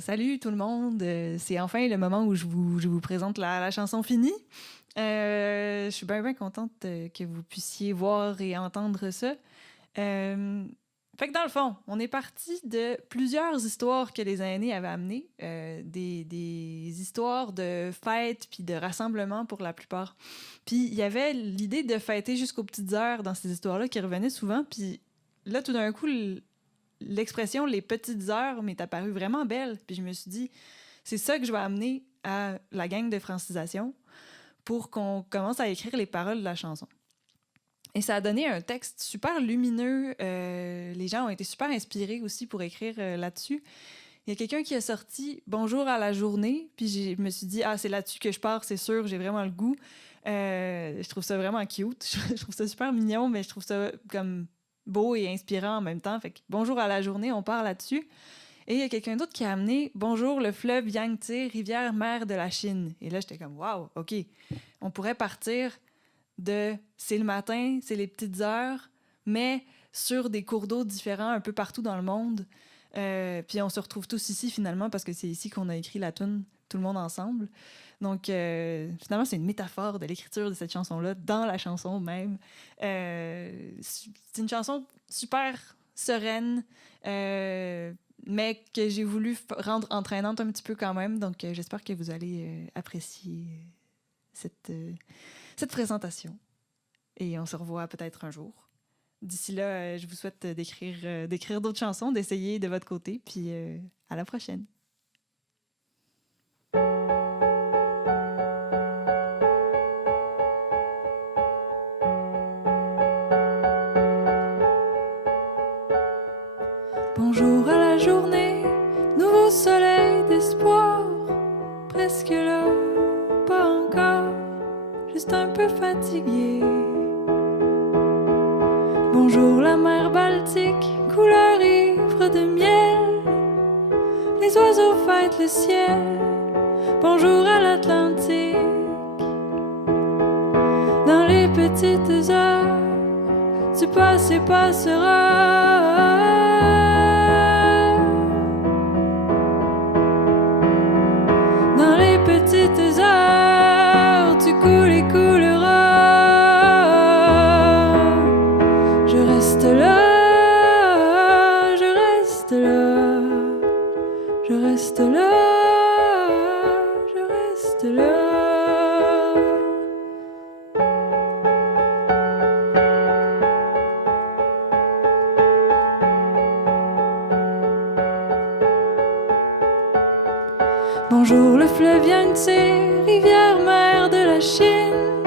Salut tout le monde. C'est enfin le moment où je vous présente la chanson finie. Je suis bien contente que vous puissiez voir et entendre ça. Fait que dans le fond, on est parti de plusieurs histoires que les aînés avaient amenées, des histoires de fêtes puis de rassemblements pour la plupart. Puis il y avait l'idée de fêter jusqu'aux petites heures dans ces histoires-là qui revenaient souvent. Puis là, tout d'un coup, l'expression « les petites heures » m'est apparue vraiment belle. Puis je me suis dit, c'est ça que je vais amener à la gang de francisation pour qu'on commence à écrire les paroles de la chanson. Et ça a donné un texte super lumineux. Les gens ont été super inspirés aussi pour écrire là-dessus. Il y a quelqu'un qui a sorti « Bonjour à la journée », puis je me suis dit « Ah, c'est là-dessus que je pars, c'est sûr, j'ai vraiment le goût. » Je trouve ça vraiment cute. Je trouve ça super mignon, mais je trouve ça comme beau et inspirant en même temps. Fait que bonjour à la journée, on part là-dessus. Et il y a quelqu'un d'autre qui a amené bonjour le fleuve Yangtze, rivière mère de la Chine. Et là, j'étais comme waouh, OK. On pourrait partir de c'est le matin, c'est les petites heures, mais sur des cours d'eau différents un peu partout dans le monde. Puis on se retrouve tous ici finalement parce que c'est ici qu'on a écrit la toune tout le monde ensemble. Donc, finalement, c'est une métaphore de l'écriture de cette chanson-là, dans la chanson même. C'est une chanson super sereine, mais que j'ai voulu rendre entraînante un petit peu quand même. Donc, j'espère que vous allez apprécier cette présentation. Et on se revoit peut-être un jour. D'ici là, je vous souhaite d'écrire d'autres chansons, d'essayer de votre côté, puis à la prochaine. Bonjour à la journée, nouveau soleil d'espoir, presque là, pas encore, juste un peu fatigué. Bonjour la mer Baltique, couleur ivre de miel, les oiseaux fêtent le ciel. Bonjour à l'Atlantique, dans les petites heures, tu passes et passeras. Dans les petites heures, tu coules et couleras. Je reste là, je reste là, je reste là, je reste là. Bonjour le fleuve Yangtze, rivière mère de la Chine.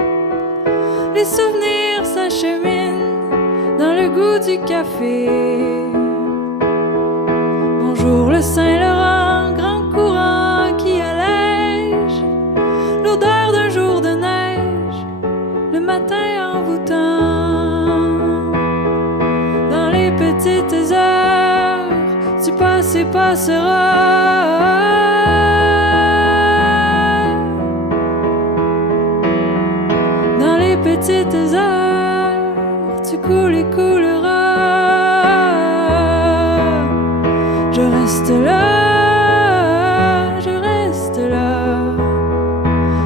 Les souvenirs s'acheminent dans le goût du café. Bonjour le Saint-Laurent, grand courant qui allège l'odeur d'un jour de neige, le matin envoûtant. Dans les petites heures, tu passes et passeras. Petites heures, tu coules et couleras. Je reste là, je reste là,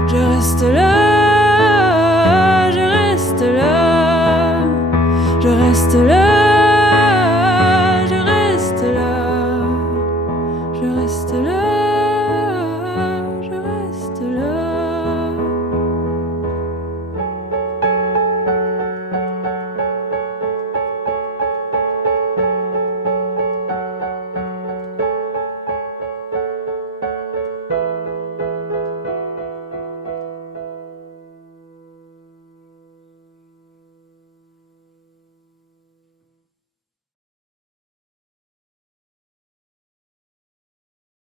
je reste là, je reste là, je reste là, je reste là, je reste là.